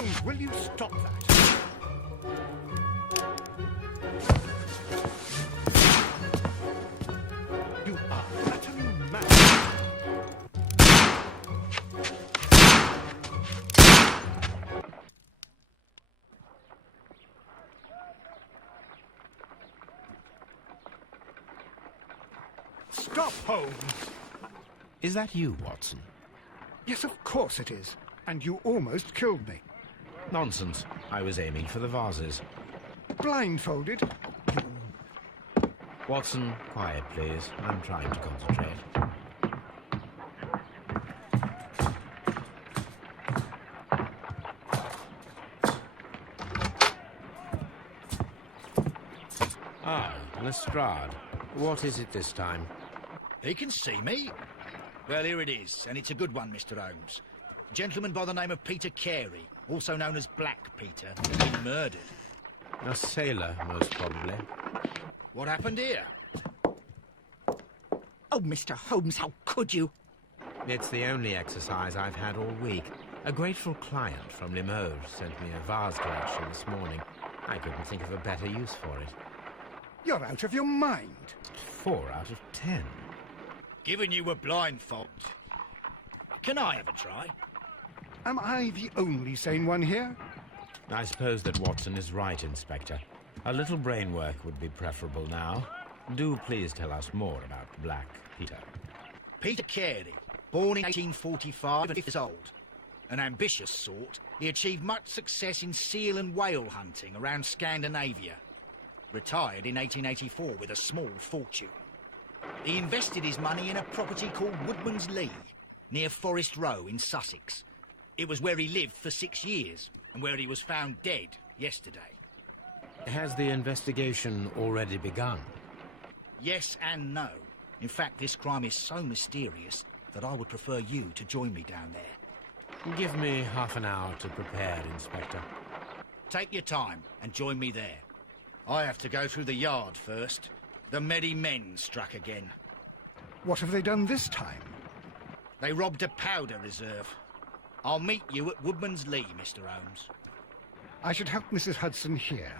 Holmes, will you stop that? You are utterly mad. Stop, Holmes! Is that you, Watson? Yes, of course it is. And you almost killed me. Nonsense. I was aiming for the vases. Blindfolded? Watson, quiet, please. I'm trying to concentrate. Ah, Lestrade. What is it this time? He can see me. Well, here it is, and it's a good one, Mr. Holmes. A gentleman by the name of Peter Carey, also known as Black Peter, has been murdered. A sailor, most probably. What happened here? Oh, Mr. Holmes, how could you? It's the only exercise I've had all week. A grateful client from Limoges sent me a vase collection this morning. I couldn't think of a better use for it. You're out of your mind. 4 out of 10. Given you were blindfolded. Can I have a try? Am I the only sane one here? I suppose that Watson is right, Inspector. A little brain work would be preferable now. Do please tell us more about Black Peter. Peter Carey, born in 1845 and 50 years old. An ambitious sort, he achieved much success in seal and whale hunting around Scandinavia. Retired in 1884 with a small fortune. He invested his money in a property called Woodman's Lee, near Forest Row in Sussex. It was where he lived for 6 years, and where he was found dead yesterday. Has the investigation already begun? Yes and no. In fact, this crime is so mysterious that I would prefer you to join me down there. Give me half an hour to prepare, Inspector. Take your time and join me there. I have to go through the yard first. The Merry Men struck again. What have they done this time? They robbed a powder reserve. I'll meet you at Woodman's Lee, Mr. Holmes. I should help Mrs. Hudson here.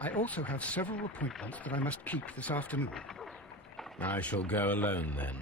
I also have several appointments that I must keep this afternoon. I shall go alone, then.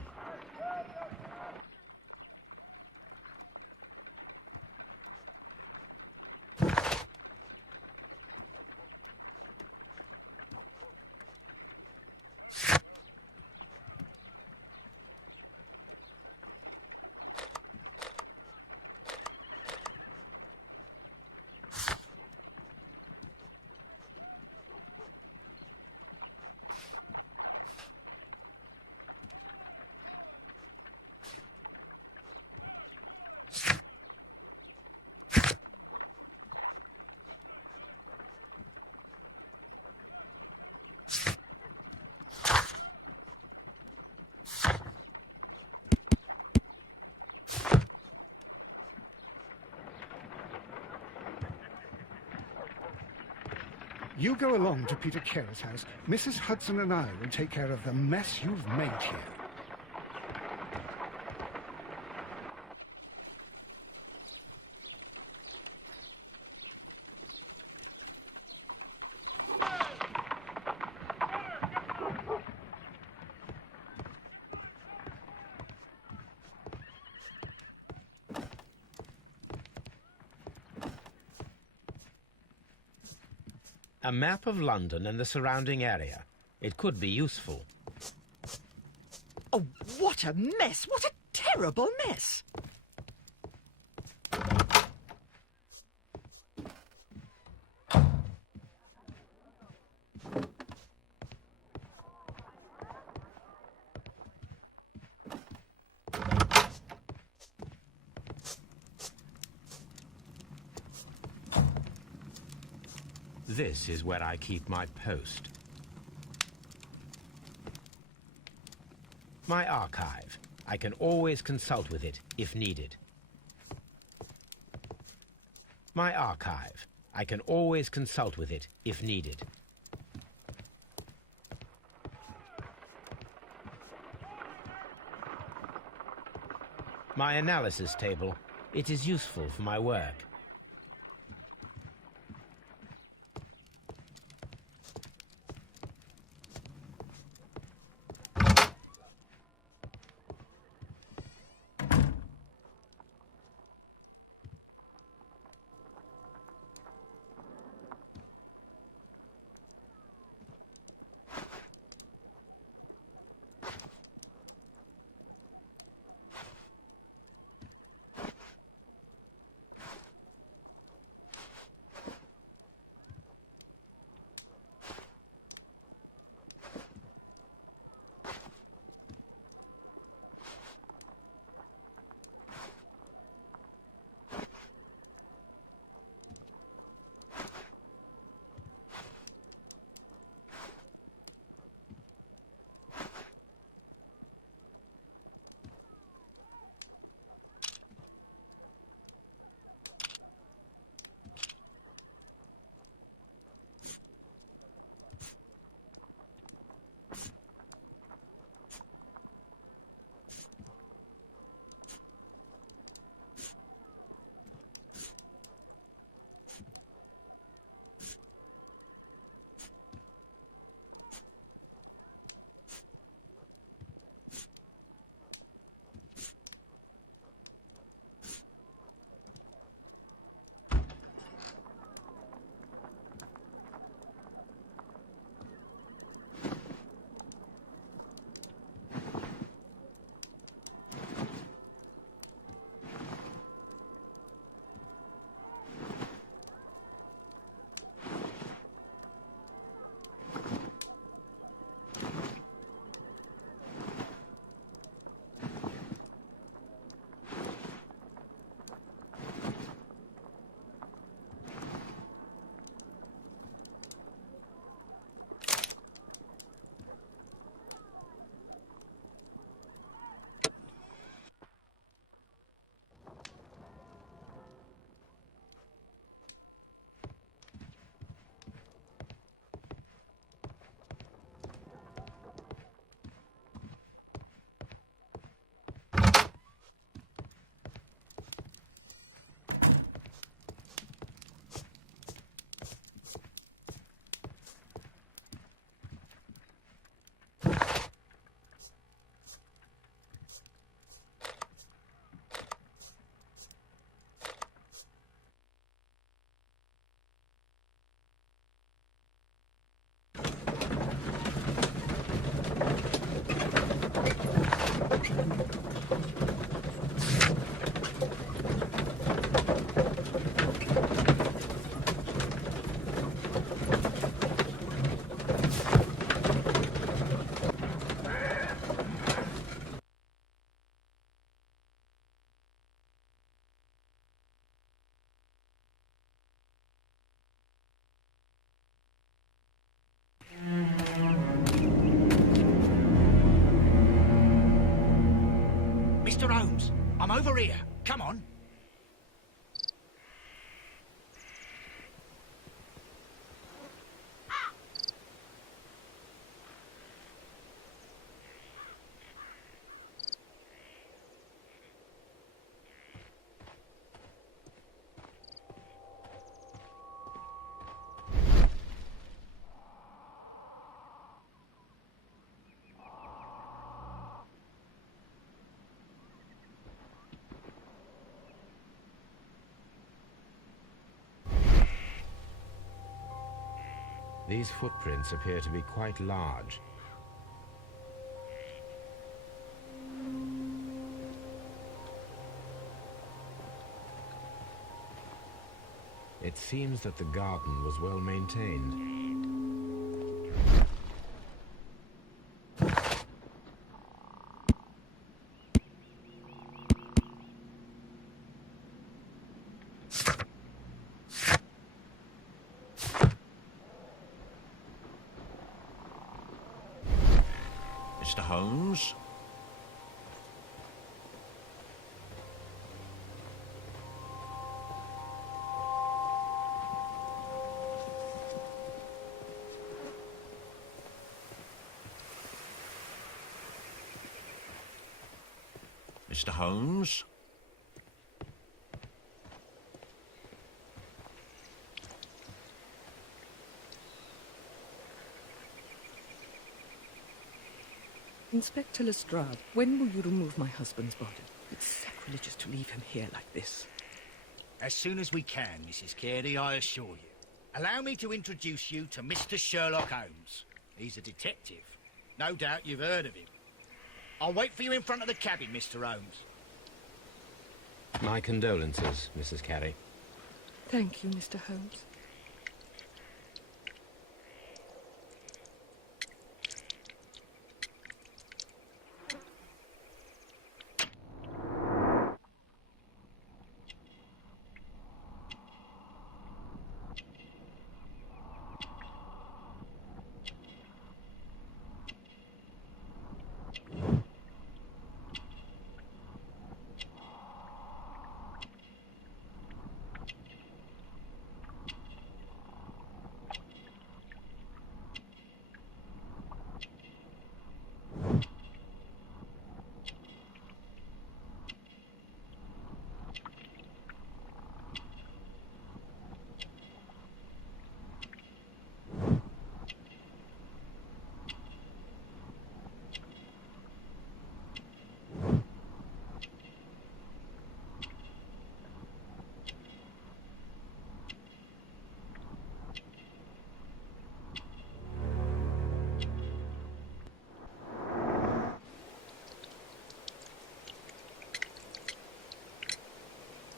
You go along to Peter Carey's house. Mrs. Hudson and I will take care of the mess you've made here. A map of London and the surrounding area. It could be useful. Oh, what a mess! What a terrible mess! This is where I keep my post. My archive. I can always consult with it if needed. My archive. I can always consult with it if needed. My analysis table. It is useful for my work. Mr. Holmes, I'm over here. Come on. These footprints appear to be quite large. It seems that the garden was well maintained. Mr. Holmes? Mr. Holmes? Inspector Lestrade, when will you remove my husband's body? It's sacrilegious to leave him here like this. As soon as we can, Mrs. Carey, I assure you. Allow me to introduce you to Mr. Sherlock Holmes. He's a detective. No doubt you've heard of him. I'll wait for you in front of the cabin, Mr. Holmes. My condolences, Mrs. Carey. Thank you, Mr. Holmes.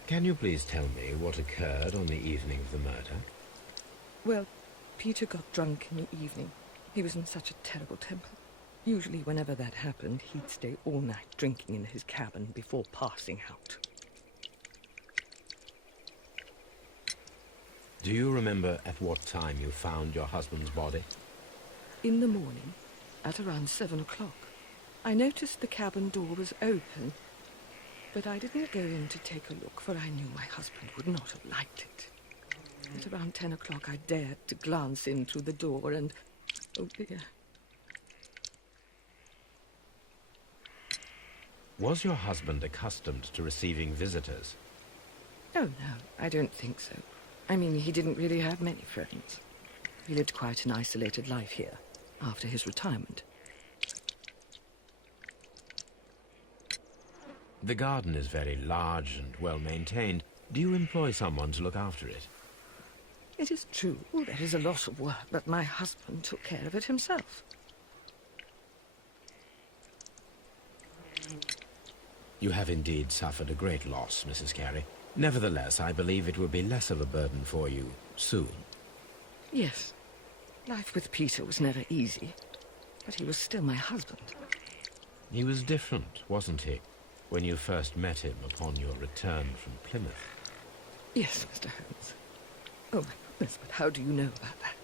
Can you please tell me what occurred on the evening of the murder? Well, Peter got drunk in the evening. He was in such a terrible temper. Usually whenever that happened, he'd stay all night drinking in his cabin before passing out. Do you remember at what time you found your husband's body? In the morning, at around 7 o'clock. I noticed the cabin door was open, but I didn't go in to take a look, for I knew my husband would not have liked it. At around 10 o'clock, I dared to glance in through the door and... oh dear. Was your husband accustomed to receiving visitors? Oh, no, I don't think so. I mean, he didn't really have many friends. He lived quite an isolated life here, after his retirement. The garden is very large and well maintained. Do you employ someone to look after it? It is true, there is a lot of work, but my husband took care of it himself. You have indeed suffered a great loss, Mrs. Carey. Nevertheless, I believe it will be less of a burden for you soon. Yes. Life with Peter was never easy, but he was still my husband. He was different, wasn't he, when you first met him upon your return from Plymouth? Yes, Mr. Holmes. Oh, my goodness, but how do you know about that?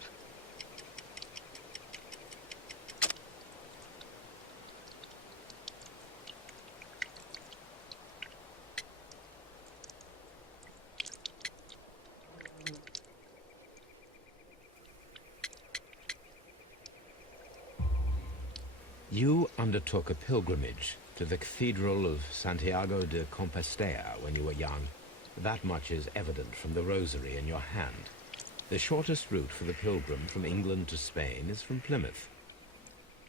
You undertook a pilgrimage to the Cathedral of Santiago de Compostela when you were young. That much is evident from the rosary in your hand. The shortest route for the pilgrim from England to Spain is from Plymouth.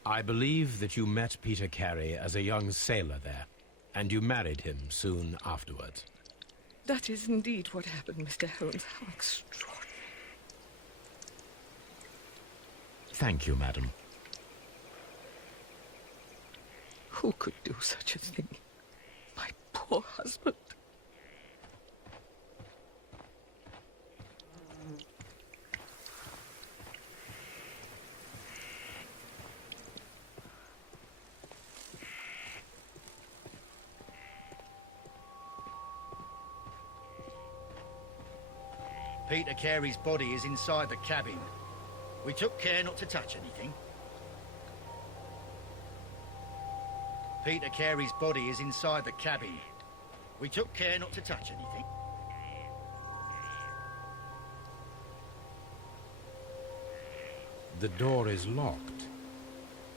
I believe that you met Peter Carey as a young sailor there, and you married him soon afterwards. That is indeed what happened, Mr. Holmes. How extraordinary. Thank you, madam. Who could do such a thing? My poor husband. Peter Carey's body is inside the cabin. We took care not to touch anything. Peter Carey's body is inside the cabin. We took care not to touch anything. The door is locked.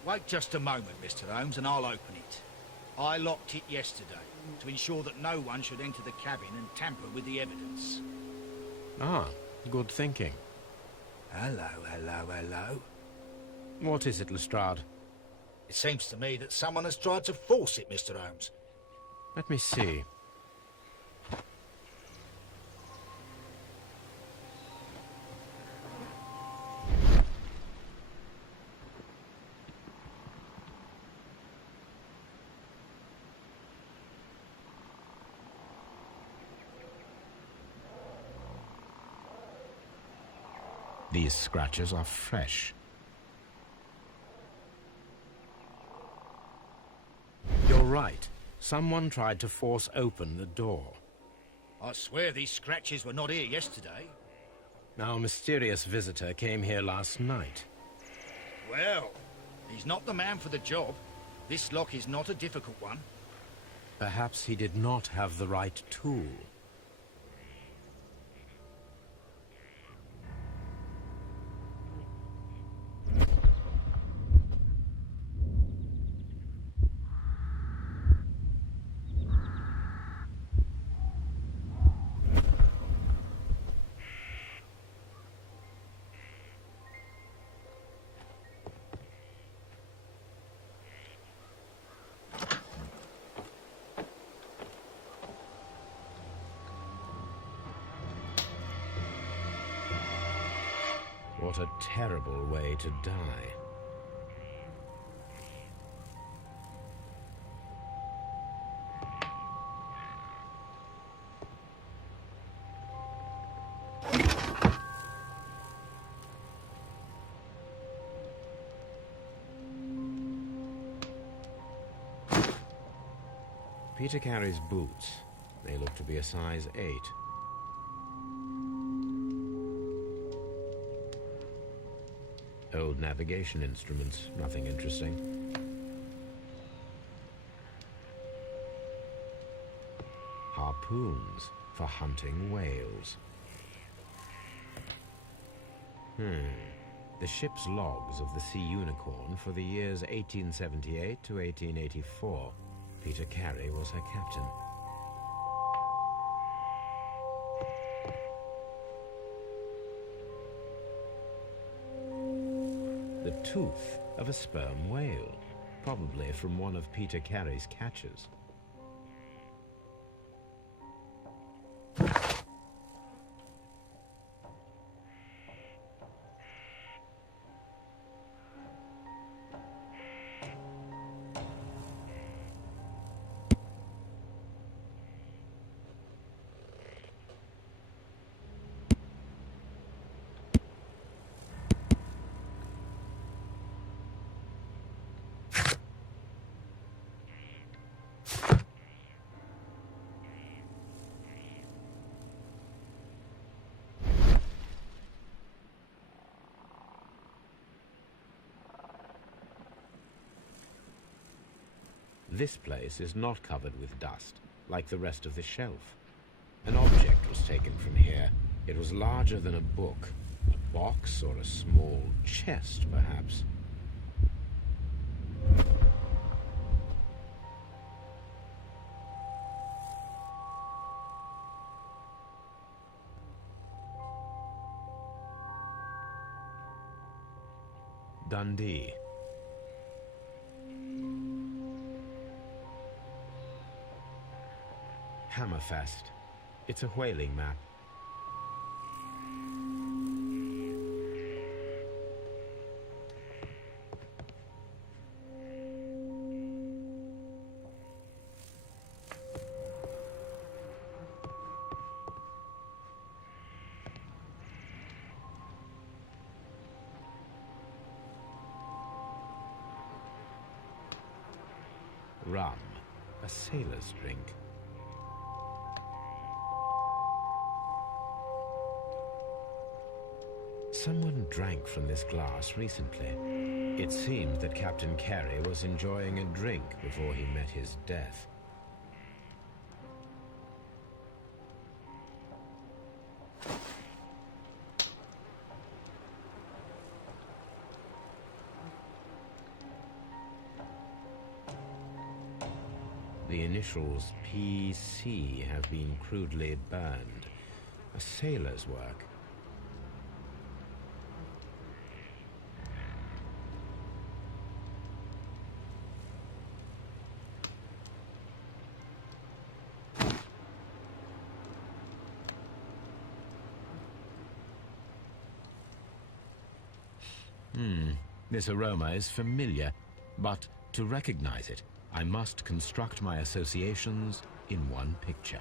Wait just a moment, Mr. Holmes, and I'll open it. I locked it yesterday to ensure that no one should enter the cabin and tamper with the evidence. Ah, good thinking. Hello, hello, hello. What is it, Lestrade? It seems to me that someone has tried to force it, Mr. Holmes. Let me see. These scratches are fresh. You're right. Someone tried to force open the door. I swear these scratches were not here yesterday. Our mysterious visitor came here last night. Well, he's not the man for the job. This lock is not a difficult one. Perhaps he did not have the right tool. What a terrible way to die. Peter Carey's boots. They look to be a size 8. Old navigation instruments, nothing interesting. Harpoons for hunting whales. The ship's logs of the Sea Unicorn for the years 1878 to 1884. Peter Carey was her captain. The tooth of a sperm whale, probably from one of Peter Carey's catches. This place is not covered with dust, like the rest of the shelf. An object was taken from here. It was larger than a book. A box or a small chest, perhaps. Dundee. Hammerfest. It's a whaling map. Rum, a sailor's drink. Someone drank from this glass recently. It seemed that Captain Carey was enjoying a drink before he met his death. The initials PC have been crudely burned. A sailor's work. This aroma is familiar, but to recognize it, I must construct my associations in one picture.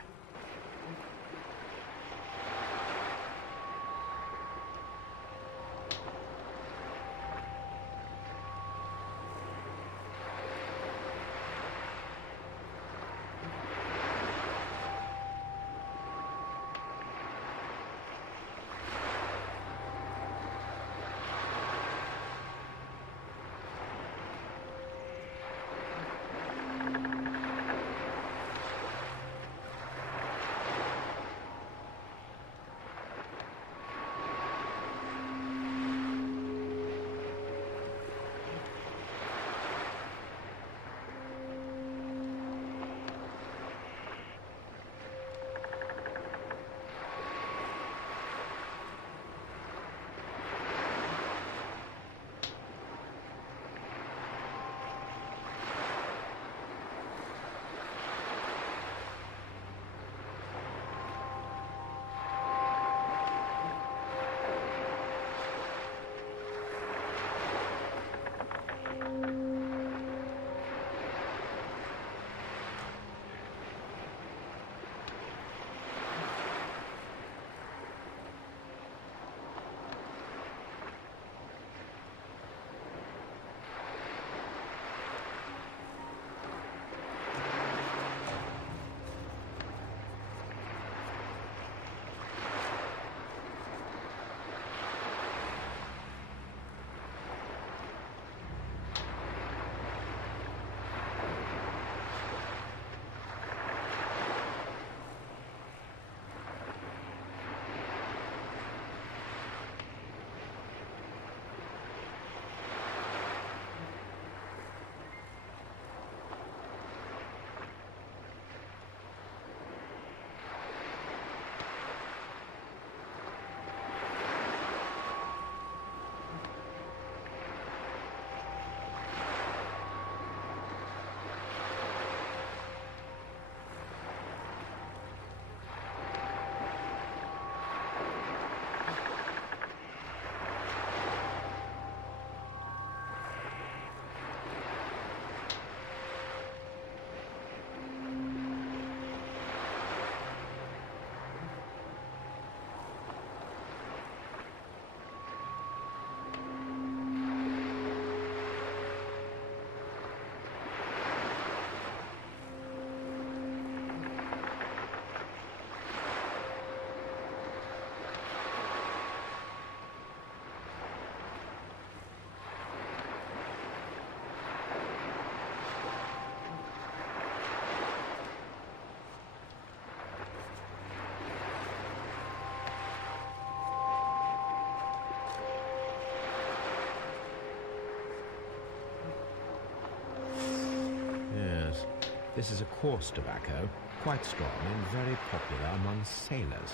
This is a coarse tobacco, quite strong and very popular among sailors.